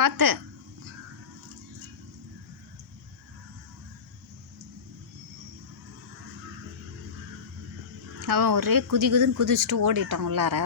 பார்த்து. அவன் ஒரே குதின்னு குதிச்சுட்டு ஓடிட்டான் உள்ளார.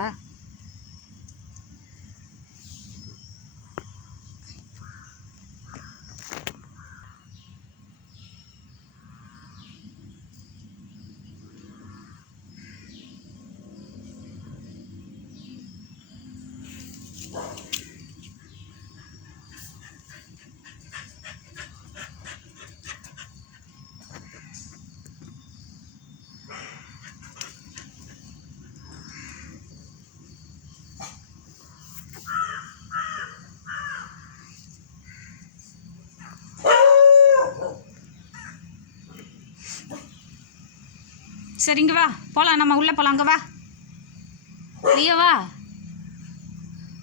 சரிங்க வா போகலாம், நம்ம உள்ளே போகலாம். அங்கே வா ஐயோ வா.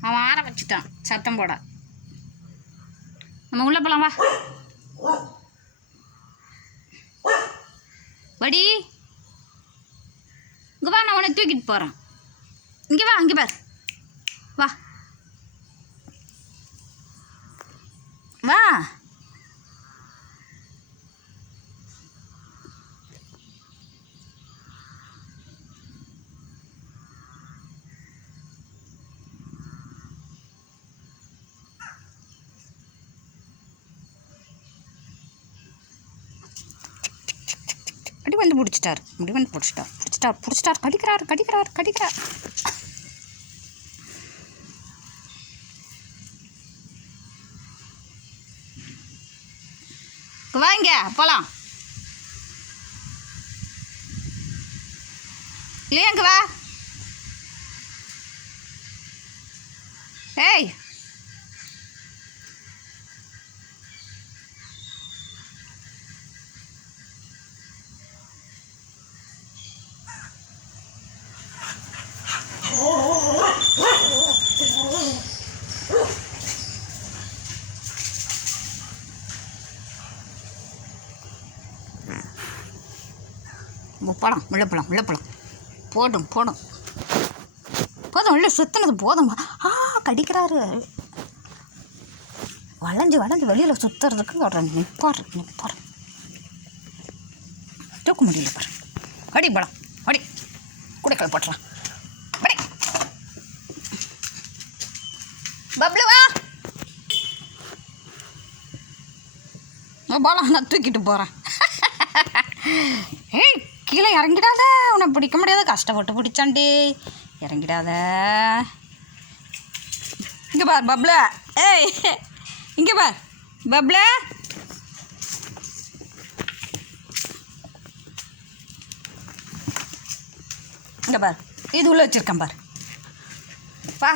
அவன் ஆரம்பிச்சிட்டான் சத்தம் போட. நம்ம உள்ளே போகலாம் வா. வடி இங்கே வா, நான் உன்னை தூக்கிட்டு போகிறேன். இங்கே வா, இங்கே பார் வா வா. அடி வந்து பிடிச்சிட்டார், முடி வந்து பிடிச்சிட்டார். கடிக்கிறார். வாங்க போகலாம். இல்லையா இங்கே வா. ஏய் போகலாம், உள்ளே போகலாம். போடும் போதும், உள்ளே சுற்றினது போதும். கடிக்கிறாரு. வளைஞ்சு வெளியில் சுற்றுறதுக்கு நிற்பார். தூக்க முடியல பாரு. அடி போலாம், அடி குடைக்கல் போட்டுலாம். அடி பப்ளுவா போலாம், நான் தூக்கிட்டு போகிறேன். ஏய் கீழே இறங்கிடாத, உன்னை பிடிக்க முடியாது. கஷ்டப்பட்டு பிடிச்சாண்டி, இறங்கிடாத. இங்கே பார் பப்ளு. ஏய் இங்கே பார் பப்ளு. இங்கே பார், இது உள்ளே வச்சுருக்கேன் பார். வா